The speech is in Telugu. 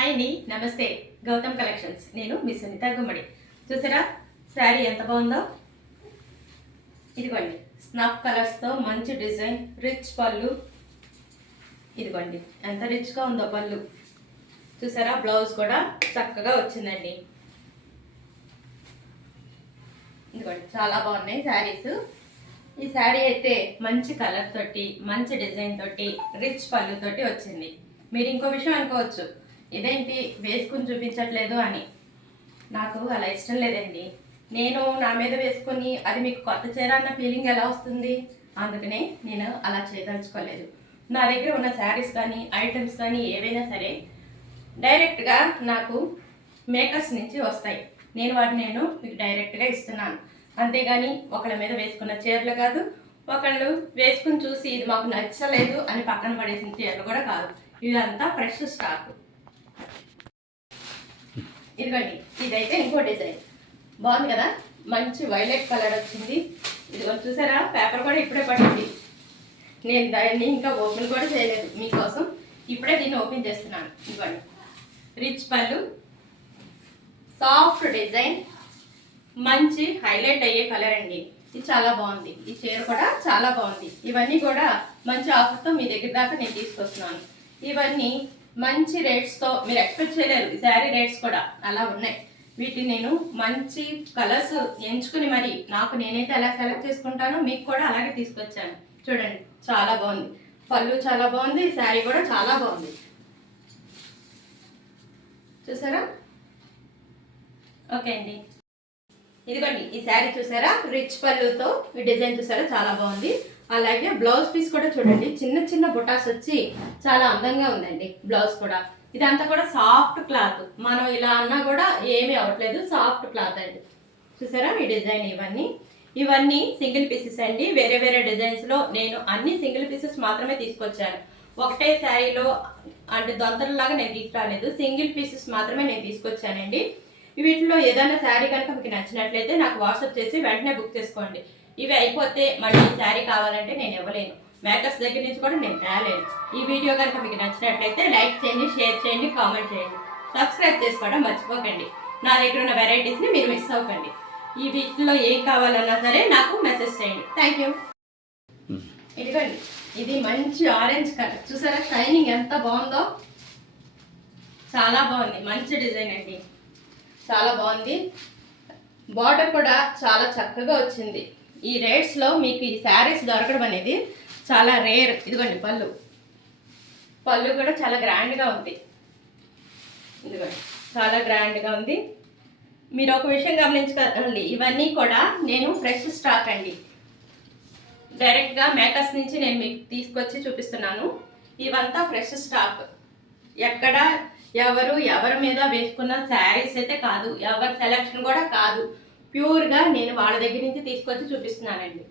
హాయ్ అండి. నమస్తే. గౌతమ్ కలెక్షన్స్. నేను మీ సునీత గుమ్మడి. చూసారా? శారీ ఎంత బాగుందో? ఇదిగోండి. స్నాప్ కలర్స్తో మంచి డిజైన్ రిచ్ పళ్ళు. ఇదిగోండి. ఎంత రిచ్గా ఉందో పళ్ళు. చూసారా? బ్లౌజ్ కూడా చక్కగా వచ్చిందండి. ఇదిగోండి. చాలా బాగున్నాయి శారీస్. ఈ శారీ అయితే మంచి కలర్ తోటి మంచి డిజైన్ తోటి రిచ్ పళ్ళు తోటి వచ్చింది. మీరు ఇంకో విషయం అనుకోవచ్చు. ఇదేంటి వేసుకుని చూపించట్లేదు అని. నాకు అలా ఇష్టం లేదండి. నేను నా మీద వేసుకొని అది మీకు కొత్త చీర అన్న ఫీలింగ్ ఎలా వస్తుంది? అందుకనే నేను అలా చేయదలుచుకోలేదు. నా దగ్గర ఉన్న శారీస్ కానీ ఐటమ్స్ కానీ ఏవైనా సరే డైరెక్ట్గా నాకు మేకర్స్ నుంచి వస్తాయి. నేను వాటిని నేను మీకు డైరెక్ట్గా ఇస్తున్నాను. అంతేగాని ఒకళ్ళ మీద వేసుకున్న చీరలు కాదు ఒకళ్ళు వేసుకుని చూసి ఇది మాకు నచ్చలేదు అని పక్కన పడేసిన చీరలు కూడా కాదు. ఇదంతా ఫ్రెష్ స్టాక్ ఇదిగోండి ఇదైతే ఇంకో డిజైన్. బాగుంది కదా? మంచి వైలెట్ కలర్ వచ్చింది. ఇదిగోండి చూసారా? పేపర్ కూడా ఇప్పుడే పడింది నేను దాన్ని ఇంకా ఓపెన్ కూడా చేయలేదు మీకోసం. ఇప్పుడే దీన్ని ఓపెన్ చేస్తున్నాను. ఇదిగోండి. రిచ్ పళ్ళు. Soft design. మంచి హైలైట్ అయ్యే కలర్ అండి. ఇది చాలా బాగుంది. ఈ చీర కూడా చాలా బాగుంది. ఇవన్నీ కూడా మంచి ఆఫర్తో మీ దగ్గర దాకా నేను తీసుకొస్తున్నాను. ఇవన్నీ మంచి రేట్స్తో మీరు ఎక్స్పెక్ట్ చేయలేరు. ఈ శారీ రేట్స్ కూడా అలా ఉన్నాయి. వీటిని నేను మంచి కలర్స్ ఎంచుకుని మరి నాకు నేనైతే ఎలా సెలెక్ట్ చేసుకుంటానో మీకు కూడా అలాగే తీసుకొచ్చాను. చూడండి చాలా బాగుంది. పళ్ళు చాలా బాగుంది శారీ కూడా చాలా బాగుంది. చూసారా? ఓకే అండి. ఇదిగోండి ఈ శారీ చూసారా? రిచ్ పళ్ళుతో ఈ డిజైన్ చూసారా? చాలా బాగుంది. అలాగే బ్లౌజ్ పీస్ కూడా చూడండి. చిన్న చిన్న బుటాస్ వచ్చి చాలా అందంగా ఉందండి బ్లౌజ్ కూడా. ఇదంతా కూడా సాఫ్ట్ క్లాత్. మనం ఇలా అన్నా కూడా ఏమీ అవ్వట్లేదు. సాఫ్ట్ క్లాత్ అండి. చూసారా ఈ డిజైన్ ఇవన్నీ? ఇవన్నీ సింగిల్ పీసెస్ అండి. వేరే వేరే డిజైన్స్లో నేను అన్ని సింగిల్ పీసెస్ మాత్రమే తీసుకొచ్చాను. ఒకటే శారీలో అంటే దొంతరలాగా నేను తీసుకురాలేదు. సింగిల్ పీసెస్ మాత్రమే నేను తీసుకొచ్చానండి. వీటిలో ఏదైనా శారీ కనుక మీకు నచ్చినట్లయితే నాకు వాట్సాప్ చేసి వెంటనే బుక్ చేసుకోండి. ఇవి అయిపోతే మళ్ళీ శారీ కావాలంటే నేను ఇవ్వలేను. మేకర్స్ దగ్గర నుంచి కూడా నేను తేలేను ఈ వీడియో కనుక మీకు నచ్చినట్లయితే లైక్ చేయండి షేర్ చేయండి కామెంట్ చేయండి. సబ్స్క్రైబ్ చేసుకోవడం మర్చిపోకండి. నా దగ్గర ఉన్న వెరైటీస్ని మీరు మిస్ అవ్వకండి. ఈ వీటిలో ఏం కావాలన్నా సరే నాకు మెసేజ్ చేయండి. థ్యాంక్ యూ ఇదిగోండి. ఇది మంచి ఆరెంజ్ కలర్ చూసారా? షైనింగ్ ఎంత బాగుందో? చాలా బాగుంది. మంచి డిజైన్ అండి. చాలా బాగుంది. బార్డర్ కూడా చాలా చక్కగా వచ్చింది. ఈ రేట్స్లో మీకు ఈ శారీస్ దొరకడం అనేది చాలా రేర్ ఇదిగోండి పళ్ళు. పళ్ళు కూడా చాలా గ్రాండ్గా ఉంది. ఇదిగోండి చాలా గ్రాండ్గా ఉంది. మీరు ఒక విషయం గమనించగలండి ఇవన్నీ కూడా నేను ఫ్రెష్ స్టాక్ అండి. డైరెక్ట్గా మేకర్స్ నుంచి నేను మీకు తీసుకొచ్చి చూపిస్తున్నాను. ఇవంతా ఫ్రెష్ స్టాక్ ఎక్కడ ఎవరు ఎవరి మీద వేసుకున్న శారీస్ అయితే కాదు ఎవరి సెలెక్షన్ కూడా కాదు. ప్యూర్గా నేను వాళ్ళ దగ్గర నుంచి తీసుకొచ్చి చూపిస్తున్నానండి.